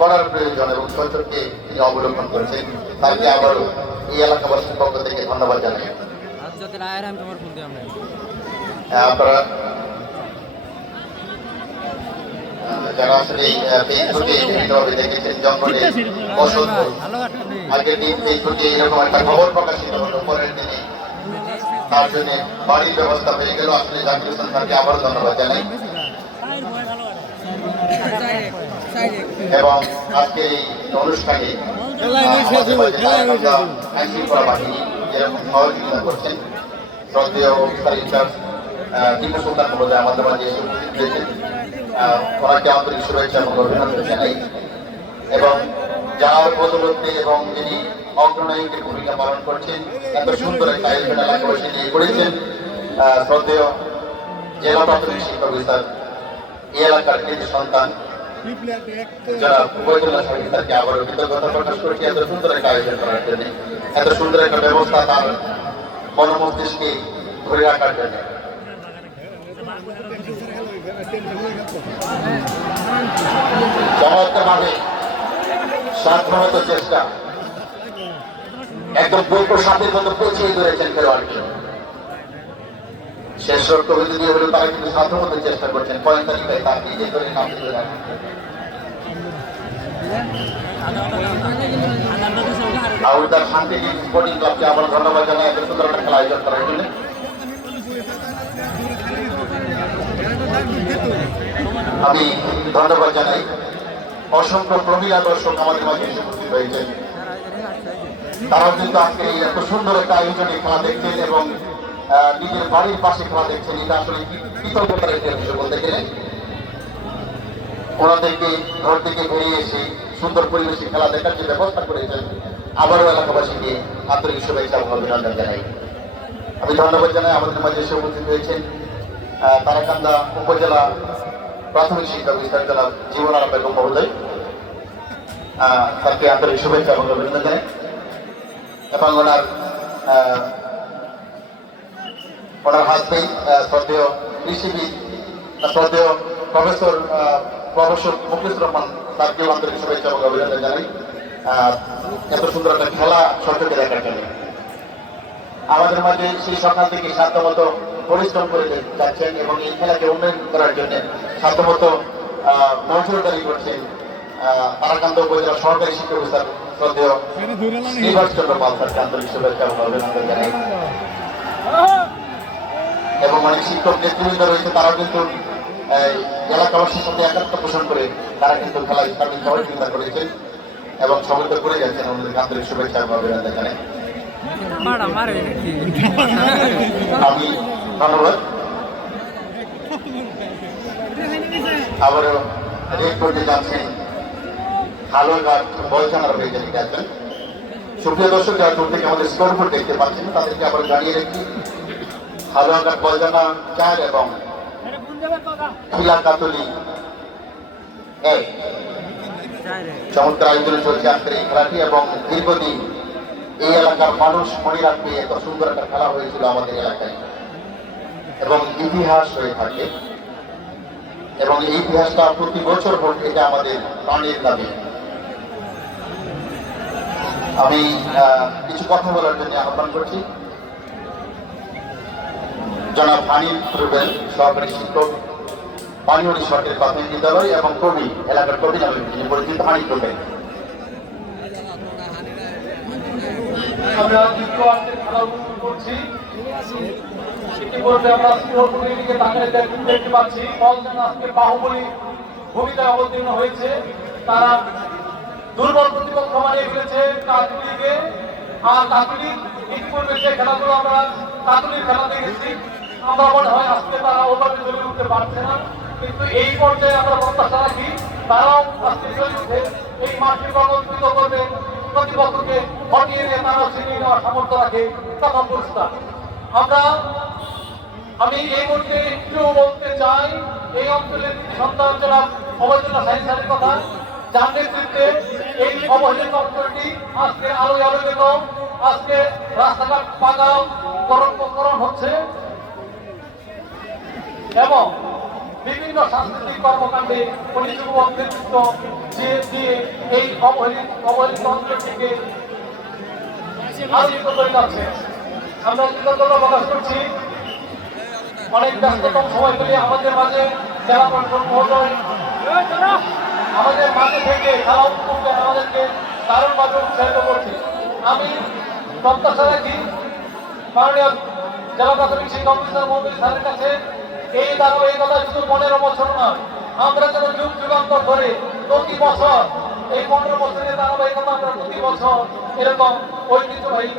করার প্রয়োজন এবং সচরকে তিনি অবলম্বন করেছেন। তাকে আবারও এই এলাকাবাসীর পক্ষ থেকে ধন্যবাদ জানাই। আপনারা যারা আসলে ফেসবুকে বিভিন্নভাবে দেখেছেন জঙ্গলে বসন্ত আগের দিন ফেসবুকে এরকম একটা খবর প্রকাশিত হলো, পরের দিনে তার জন্য বাড়ির ব্যবস্থা হয়ে গেল। আসলে জাকির হোসেন স্যারকে আবারও ধন্যবাদ জানাই। এবং আজকে এই অনুষ্ঠানে আইন শৃঙ্খলা বাহিনী যেরকম সহযোগিতা করছেন, শ্রদ্ধেয় অফিসার ইনচার্জ টিপু সুলতান মহোদয় আমাদের মাঝে এসে উপস্থিত হয়েছেন। ওনাকে আন্তরিক শুভেচ্ছা এবং অভিনন্দন জানাই। এবং যার বদৌলতে এবং যিনি অগ্রনায়কের ভূমিকা পালন করছেন, এত সুন্দর একটা আয়োজন এলাকাবাসী নিয়ে করেছেন, শ্রদ্ধেয় জেলা প্রাথমিক শিক্ষা অফিসার এই এলাকার কৃতি সন্তান যারা উপজেলা সরকারকে আবারও কৃতজ্ঞতা প্রকাশ করছি এত সুন্দর একটা আয়োজন করার জন্য, এত সুন্দর একটা ব্যবস্থা তার মনোমস্তিষ্কে ধরে রাখার জন্য। চমৎকারভাবে সাধ্যমত চেষ্টা একদম বৈক সাথের মতো পৌঁছিয়ে ধরেছেন খেলোয়াড়কে। শেষ রক্তবিন্দু দিয়ে হলেও তারা কিন্তু সাধ্যমত চেষ্টা করছেন পয়েন্ট তালিকায় তার নিজে ধরে নাম দিতে যান। আউদার শান্তি স্পোর্টিং ক্লাবকে আবার ধন্যবাদ জানাই এত সুন্দর একটা খেলা আয়োজন করার জন্য। আমি ধন্যবাদ জানাই অসংখ্য প্রমীলা দর্শক আমাদের মাঝে এসে উপস্থিত হয়েছেন। তারাও কিন্তু আজকে এত সুন্দর একটা আয়োজনে খেলা দেখছেন এবং নিজের বাড়ির পাশে খেলা দেখছেন। এটা আসলে কৃতজ্ঞতার একটা বিষয় বলতে গেলে। ওনাদেরকে ঘর থেকে বেরিয়ে এসে সুন্দর পরিবেশে খেলা দেখার যে ব্যবস্থা করেছেন, আবারও এলাকাবাসীকে আন্তরিক শুভেচ্ছা এবং অভিনন্দন জানাই। আমি ধন্যবাদ জানাই আমাদের মাঝে এসে উপস্থিত হয়েছেন তারাকান্দা উপজেলা প্রাথমিক শিক্ষা অফিসার জনাব জীবনারা বেগম মহোদয়, তাকে আন্তরিক শুভেচ্ছা এবং অভিনন্দন জানাই। এবং ওনার হাজবেন্ড শ্রদ্ধেয় কৃষিবিদ শ্রদ্ধেয় প্রফেসর মুখলিসুর রহমান, তাকেও আন্তরিক শুভেচ্ছা এবং অভিনন্দন জানাই এত সুন্দর একটা খেলা সচকে দেখার জন্য। আমাদের মাঝে সেই সকাল থেকে সাধ্যমতো পরিশ্রম করে যাচ্ছেন এবং এই খেলাকে উন্নয়ন করার জন্য সাধ্যমত নজরদারি করছেন তারাকান্দা উপজেলা সরকারি শিক্ষা অফিসার শ্রদ্ধেয় শ্রীবাস চন্দ্র পাল স্যারকে আন্তরিক শুভেচ্ছা এবং অভিনন্দন জানাই। এবং অনেক শিক্ষক নেতৃবৃন্দ রয়েছে, তারাও কিন্তু এলাকাবাসীর সাথে একাত্ম পোষণ করে তারা কিন্তু খেলা ইসলামিক সহযোগিতা করেছেন এবং সমর্থ করে যাচ্ছেন। আমাদের আন্তরিক শুভেচ্ছা এবং অভিনন্দন জানাই। আমি ধন্যবাদ আবারও রেড করতে যাচ্ছেন হালুয়াঘাট বলচানার হয়ে যেতে যাচ্ছেন। সুপ্রিয় দর্শক, যারা দূর থেকে আমাদের স্কোরবোর্ড দেখতে পাচ্ছেন তাদেরকে আবার জানিয়ে রেখেছি হালুয়াঘাট বলজানা 4 এবং খিলা কাতলি 1 চমৎকার আয়োজনে চলছে আজকের এই খেলাটি। এবং দীর্ঘদিন এই এলাকার মানুষ মনে রাখবে এত সুন্দর একটা খেলা হয়েছিল আমাদের এলাকায় এবং ইতিহাস হয়ে থাকে এবং এই ইতিহাসটা প্রতি বছর হোক, এটা আমাদের প্রাণের দাবি। আমি কিছু কথা বলার জন্য আহ্বান করছি জনাব আনিল রুবেল, সহকারী শিক্ষক পানিউড়ি সরকারি প্রাথমিক বিদ্যালয় এবং কবি, এলাকার কবি নামে যিনি পরিচিত আনিল রুবেল। আমরা খেলা উপভোগ করছি। ইতিপূর্বে আমরা স্কোরবোর্ডের দিকে তাকালে দেখতে পাচ্ছি বলজানা আজকে বাহুবলী ভূমিকায় অবতীর্ণ হয়েছে। তারা দুর্বল প্রতিপক্ষ মানিয়ে ফেলেছে কাতুলিকে। আর কাতুলি ইতিপূর্বে যে খেলাগুলো আমরা কাতুলির খেলা দেখেছি, আমরা মনে হয় আজকে তারা ওভাবে জ্বলে উঠতে পারছে না, কিন্তু এই পর্যায়ে আমরা প্রত্যাশা রাখি তারাও আজকে জ্বলে উঠে এই মাঠকে প্রকল্পিত করবে, প্রতিপক্ষকে হটিয়ে নিয়ে তারা ছিনিয়ে নেওয়ার সামর্থ্য রাখে। প্রথম পুরস্কার আমি এই মুহূর্তে একটু বলতে চাই এই অঞ্চলের সন্তান জনাব অবহেলিত সাইন্সের কথা, যার নেতৃত্বে এই অবহেলিত অঞ্চলটি আজকে আলোয় আলোকিত। আজকে রাস্তাঘাট পাকাকরণ হচ্ছে এবং বিভিন্ন সাংস্কৃতিক কর্মকাণ্ডে উনি যুবক নেতৃত্ব দিয়ে এই অবহেলিত অঞ্চলটিকে আলোচিত করে যাচ্ছে। আমরা কৃতজ্ঞতা প্রকাশ করছি অনেক ব্যস্ততম সময় পেলে আমাদের মাঝে জেলা প্রশাসক মহোদয় আমাদের মাঝে থেকে খেলা উদ্যোগে আমাদেরকে দারুণভাবে উৎসাহিত করছে। আমি প্রত্যাশা রাখি মাননীয় জেলা প্রাথমিক শিক্ষা অফিসার মহোদয় স্যারের কাছে এই ধারাবাহিকতা শুধু 15 বছর নয়, আমরা যেন যুগ যুগান্তর ধরে প্রতি বছর এই 15 বছরের ধারাবাহিকতা আমরা প্রতি বছর এরকম ঐতিহ্যবাহী